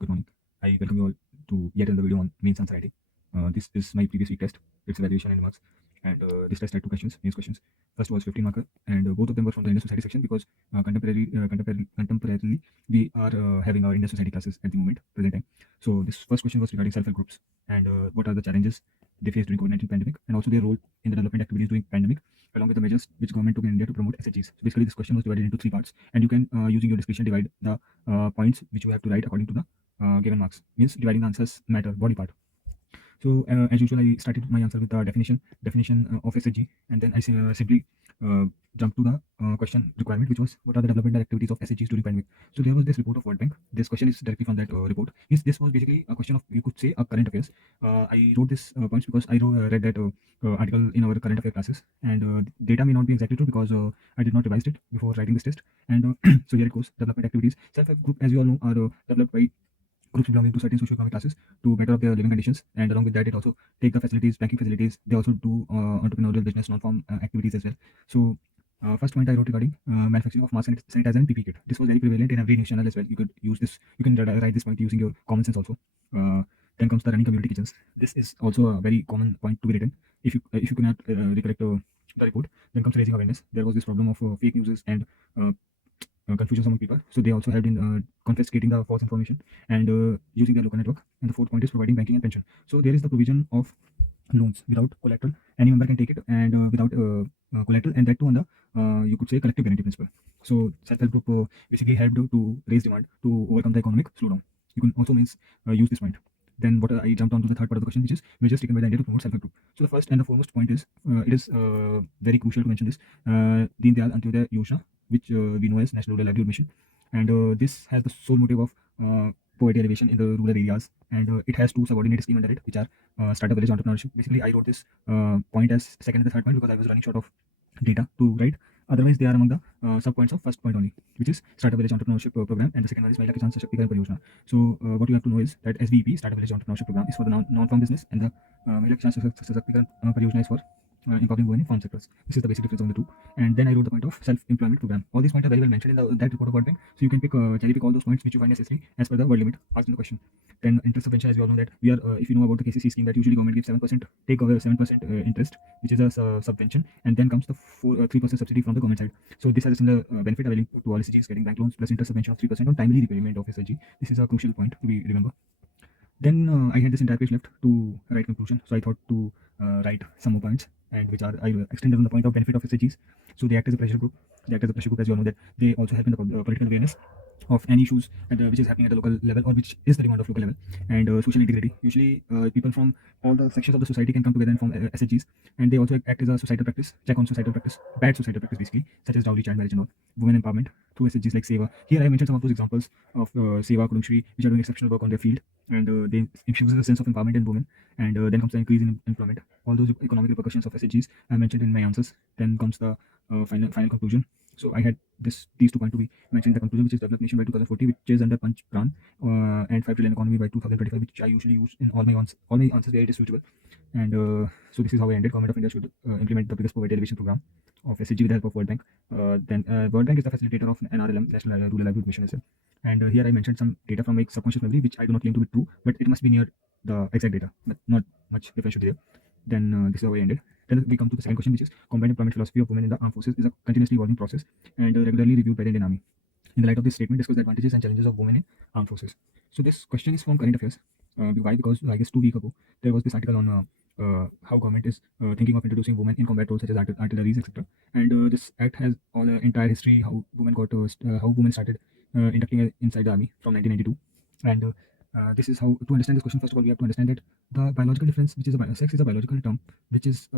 Good morning. I welcome you all to yet another video on mains anxiety. This is my previous week test. It's evaluation and marks. And this test had two questions, mains questions. First was 15 marker, and both of them were from the Indian Society section because contemporarily we are having our Indian Society classes at the moment, present time. So this first question was regarding self-help groups and what are the challenges they face during COVID-19 pandemic, and also their role in the development activities during pandemic, along with the measures which government took in India to promote SHGs. So basically, this question was divided into three parts, and you can, using your discretion, divide the points which you have to write according to the given marks. Means dividing the answers matter, body part. So as usual, I started my answer with the definition of SHG, and then I simply uh, jumped to the question requirement, which was what are the developmental activities of SHGs during pandemic. So there was this report of World Bank. This question is directly from that report. Means this was basically a question of, you could say, a current affairs. I wrote this points because I read that article in our current affair classes, and data may not be exactly true because I did not revise it before writing this test. And so here it goes. Development activities. Self-help group, as you all know, are developed by groups belonging to certain socioeconomic classes to better up their living conditions, and along with that, it also take the facilities, banking facilities. They also do entrepreneurial business, non-farm activities as well. So first point I wrote regarding manufacturing of mask sanitizer and PP kit. This was very prevalent in every news channel as well. You could use this. You can write this point using your common sense also. Then comes the running community kitchens. This is also a very common point to be written. If you cannot recollect the report, then comes raising awareness. There was this problem of fake news and uh, confusion among people. So they also helped in confiscating the false information and using their local network. And the fourth point is providing banking and pension. So there is the provision of loans without collateral. Any member can take it, and without collateral, and that too on the you could say collective guarantee principle. So self-help group basically helped to raise demand to overcome the economic slowdown. You can also means use this point. Then what I jumped on to the third part of the question, which is measures taken by the India to promote self-help group. So the first and the foremost point is it is very crucial to mention this Deen Dayal Antyodaya Yojana, which we know as National Rural Livelihood Mission, and this has the sole motive of poverty elevation in the rural areas, and it has two subordinate schemes under it, which are startup village entrepreneurship. Basically, I wrote this point as second and the third point because I was running short of data to write. Otherwise, they are among the sub points of first point only, which is Startup Village Entrepreneurship Program, and the second one is Mahila Kisan Sashaktikarana Pariyojana. So, what you have to know is that SVEP, Startup Village Entrepreneurship Program, is for the non-farm business, and the Mahila Kisan Sashaktikarana Pariyojana is for empowering women in farm sectors. This is the basic difference on the two. And then I wrote the point of self-employment program. All these points are very well mentioned in that report of World Bank. So you can cherry pick all those points which you find necessary as per the word limit asked in the question. Then interest subvention, as we all know that we are, if you know about the KCC scheme, that usually government gives 7%, take over 7% interest, which is a subvention, and then comes the 3% subsidy from the government side. So this has a similar benefit available to all SHGs getting bank loans plus interest subvention of 3% on timely repayment of SHG. This is a crucial point to be remember. Then I had this entire page left to write conclusion, so I thought to write some more points, and which are I extended on the point of benefit of SHGs. So they act as a pressure group. They act as a pressure group, as you all know that they also help in the political awareness of any issues which is happening at the local level, or which is the demand of local level, and social integrity. Usually, people from all the sections of the society can come together and form SHGs, and they also act as a societal practice, check on societal practice, bad societal practice basically, such as dowry, child marriage, and all, women empowerment through SHGs like Seva. Here I mentioned some of those examples of Seva, Kudumshri, which are doing exceptional work on their field, and they infuse a sense of empowerment in women. And then comes the increase in employment. All those economic repercussions of SHGs I mentioned in my answers. Then comes the final conclusion. So I had these 2 points to be mentioned in the conclusion, which is developed nation by 2040, which is under Punch Pran, and 5 trillion economy by 2025, which I usually use in all my answers where it is suitable. And so this is how I ended. Government of India should implement the biggest poverty elevation program of SHG with the help of World Bank. Then World Bank is the facilitator of NRLM, National Rural Livelihood Mission as well. And here I mentioned some data from my subconscious memory, which I do not claim to be true, but it must be near the exact data, but not much difference should be there. Then this is how I ended. Then we come to the second question, which is combined employment philosophy of women in the armed forces is a continuously evolving process and regularly reviewed by the Indian Army. In the light of this statement, discuss the advantages and challenges of women in armed forces. So this question is from current affairs. Why? Because I guess 2 weeks ago there was this article on how government is thinking of introducing women in combat roles such as artillery, etc. And this act has all the entire history how women started inducting inside the army from 1992. And this is how to understand this question. First of all, we have to understand that the biological difference, which is sex, is a biological term which is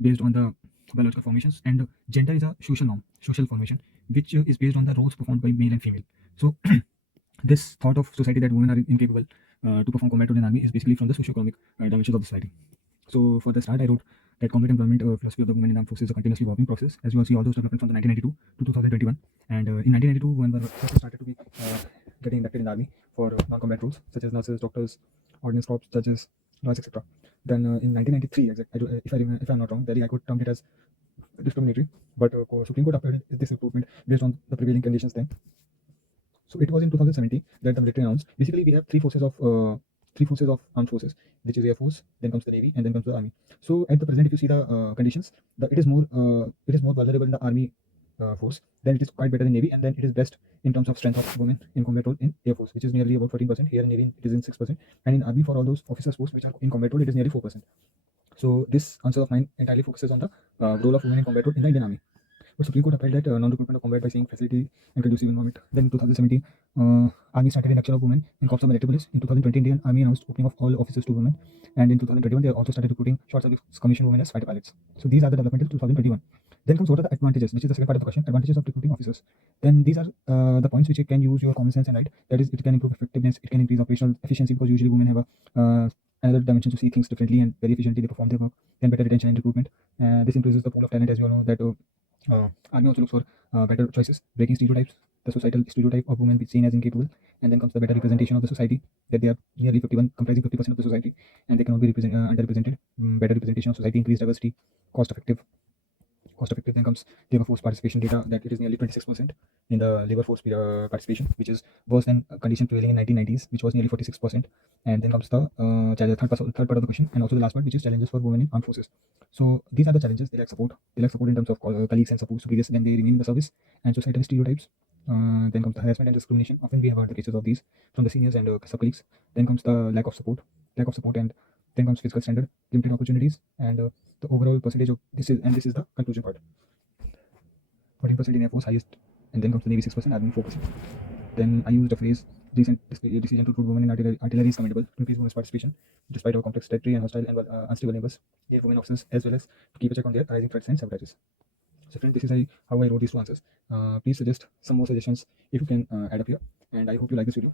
based on the biological formations, and gender is a social norm, social formation, which is based on the roles performed by male and female. So this thought of society that women are incapable to perform combat role in army is basically from the socio-economic dimensions of the society. So for the start, I wrote that combat employment philosophy of the women in armed forces is a continuously evolving process. As you all see, all those developments from the 1992 to 2021, and in 1992, when the first started to be getting inducted in the army for non-combat roles such as nurses, doctors, ordnance corps, judges, lawyers, etc. Then in 1993, if I'm not wrong, Delhi High Court termed it as discriminatory, but Supreme Court upheld this improvement based on the prevailing conditions then. So it was in 2017 that the military announced. Basically, we have three forces of armed forces, which is Air Force, then comes the Navy, and then comes the Army. So at the present, if you see the conditions, it is more vulnerable in the Army force. Then it is quite better in Navy, and then it is best in terms of strength of women in combat role in Air Force, which is nearly about 14%. Here in Navy, it is in 6%, and in Army, for all those officers posts which are in combat role, it is nearly 4%. So this answer of mine entirely focuses on the role of women in combat role in the Indian Army. But Supreme Court upheld that non-recruitment of combat by saying facility and conducive environment. Then in 2017, Army started induction of women in corps of military police. In 2020, Indian Army announced opening of all officers to women. And in 2021, they also started recruiting short service commissioned women as fighter pilots. So these are the development till 2021. Then comes what are the advantages, which is the second part of the question, advantages of recruiting officers. Then these are the points which you can use your common sense and right. That is, it can improve effectiveness, it can increase operational efficiency because usually women have a another dimension to see things differently and very efficiently they perform their work. Then better retention and recruitment. This increases the pool of talent, as you all know that Army also looks for better choices, breaking stereotypes, the societal stereotype of women being seen as incapable, and then comes the better representation of the society, that they are nearly 51, comprising 50% of the society, and they cannot be underrepresented. Better representation of society, increased diversity, cost effective. Cost effective. Then comes labor force participation data, that it is nearly 26% in the labor force participation, which is worse than condition prevailing in 1990s, which was nearly 46%. And then comes the third part of the question, and also the last part, which is challenges for women in armed forces. So these are the challenges. They lack support. They lack support in terms of colleagues and support superiors when they remain in the service, and societal stereotypes. Then comes the harassment and discrimination. Often we have heard the cases of these from the seniors and sub-colleagues. Then comes the lack of support, and then comes physical standard, limited opportunities, and the overall percentage of this is the conclusion part. 14% in Air Force, highest, and then comes the Navy 6%, Army 4%. Then I used the phrase recent decision to recruit women in artillery is commendable to increase women's participation despite our complex territory and hostile and unstable neighbors. Need women officers as well as to keep a check on their rising threats and sabotages. So friend, this is how I wrote these two answers. Please suggest some more suggestions if you can add up here, and I hope you like this video.